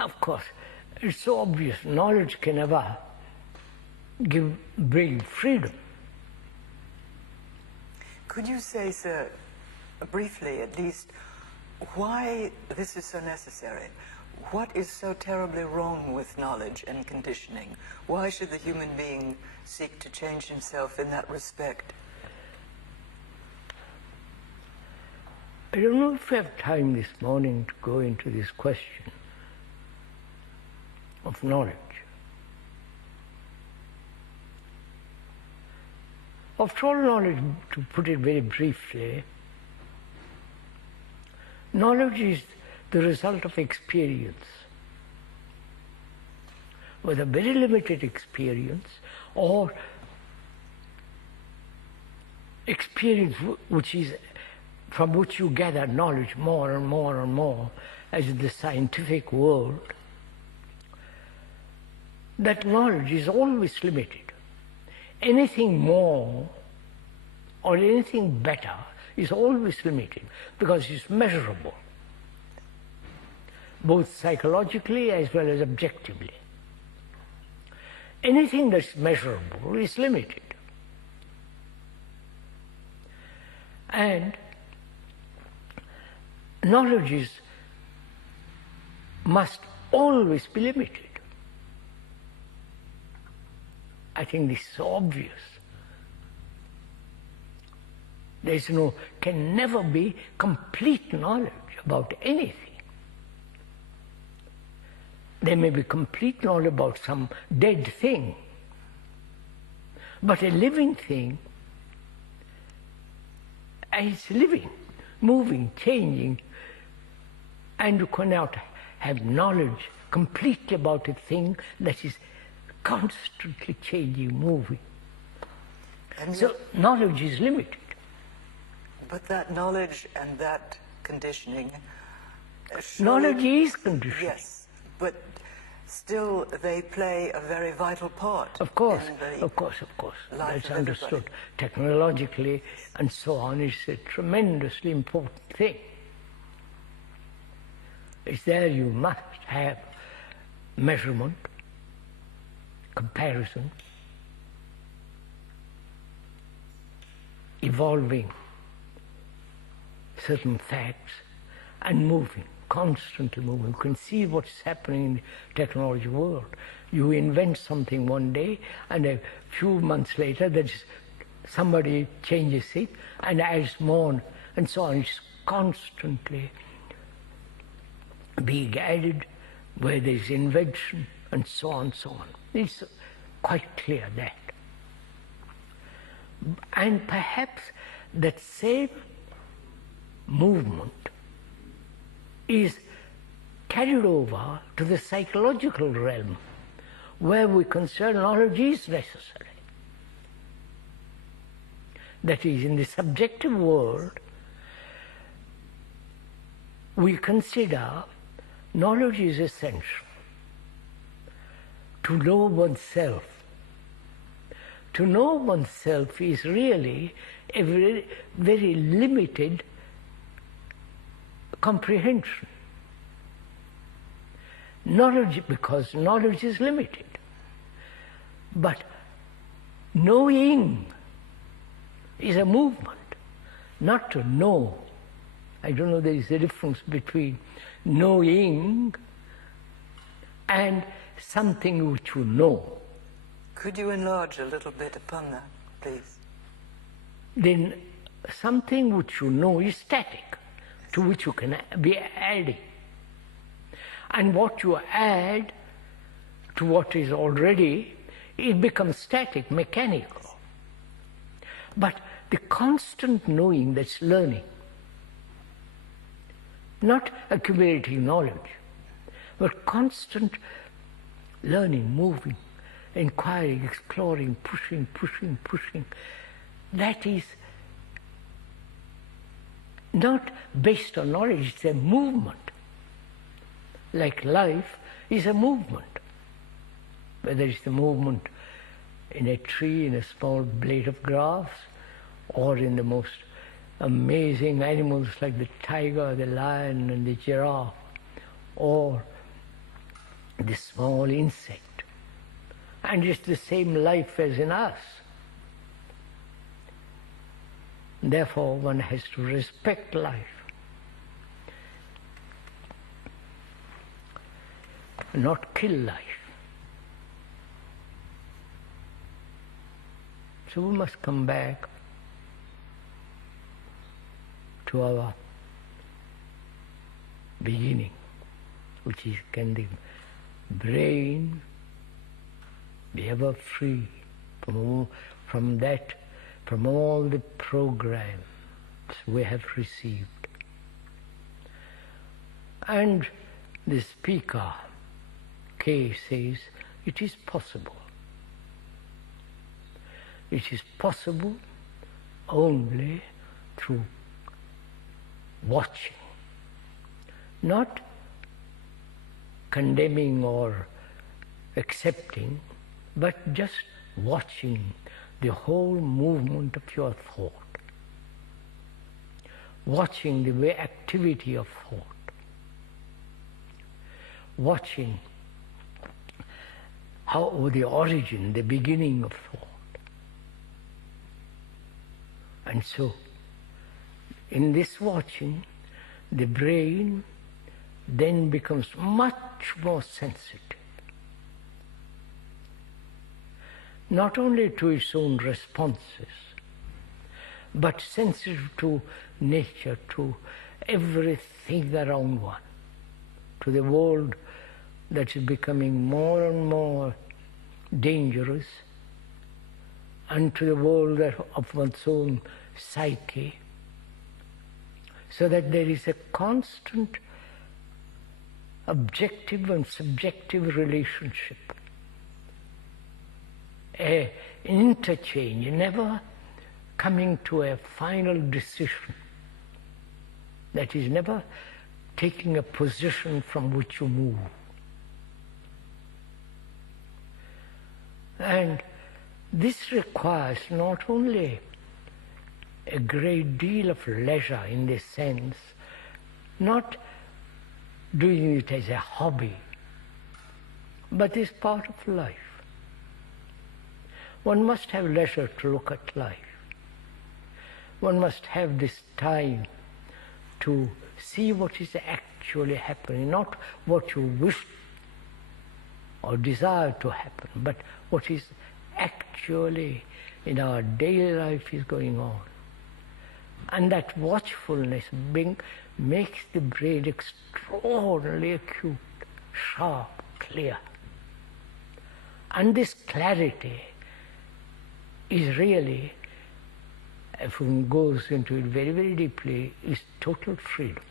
Of course, it's so obvious. Knowledge can never bring freedom. Could you say, sir, briefly at least, why this is so necessary? What is so terribly wrong with knowledge and conditioning? Why should the human being seek to change himself in that respect? I don't know if we have time this morning to go into this question of knowledge. After all, knowledge, to put it very briefly, knowledge is the result of experience, whether very limited experience or experience which is from which you gather knowledge more and more and more, as in the scientific world. That knowledge is always limited. Anything more or anything better is always limited because it's measurable, both psychologically as well as objectively. Anything that's measurable is limited. And knowledge must always be limited. I think this is obvious. Can never be complete knowledge about anything. There may be complete knowledge about some dead thing, but a living thing is living, moving, changing, and you cannot have knowledge completely about a thing that is constantly changing, moving. And so knowledge is limited. But that knowledge and that conditioning... Knowledge is conditioning. Yes, but still they play a very vital part. Of course. That's understood. Technologically and so on, it's a tremendously important thing. It's there you must have measurement, comparison, evolving certain facts, and moving, constantly moving. You can see what's happening in the technology world. You invent something one day, and a few months later, somebody changes it and adds more, and so on. It's constantly being added where there is invention, and so on, so on. It's quite clear that. And perhaps that same movement is carried over to the psychological realm, where we consider knowledge is necessary. That is, in the subjective world, we consider knowledge is essential to know oneself. To know oneself is really a very, very limited comprehension. Knowledge, because knowledge is limited. But knowing is a movement, not to know. I don't know, there is a difference between knowing and something which you know. Could you enlarge a little bit upon that, please? Then something which you know is static, to which you can be adding. And what you add to what is already, it becomes static, mechanical. But the constant knowing, that's learning, not accumulating knowledge, but constant learning, moving, inquiring, exploring, pushing, that is not based on knowledge, it's a movement. Like life is a movement. Whether it's the movement in a tree, in a small blade of grass, or in the most amazing animals like the tiger, the lion, and the giraffe, or this small insect. And it's the same life as in us. Therefore, one has to respect life, not kill life. So we must come back to our beginning, which is, can the brain be ever free from all the programs we have received. And the speaker, K, says, it is possible. It is possible only through watching, not condemning or accepting, but just watching the whole movement of your thought, watching the way activity of thought, watching how the origin, the beginning of thought. And so, in this watching, the brain then becomes much more sensitive, not only to its own responses, but sensitive to nature, to everything around one, to the world that is becoming more and more dangerous, and to the world of one's own psyche, so that there is a constant objective and subjective relationship, an interchange, never coming to a final decision, that is never taking a position from which you move. And this requires not only a great deal of leisure in this sense, not doing it as a hobby, but is part of life. One must have leisure to look at life. One must have this time to see what is actually happening, not what you wish or desire to happen, but what is actually in our daily life is going on. And that watchfulness makes the brain extraordinarily acute, sharp, clear. And this clarity is really, if one goes into it very, very deeply, is total freedom.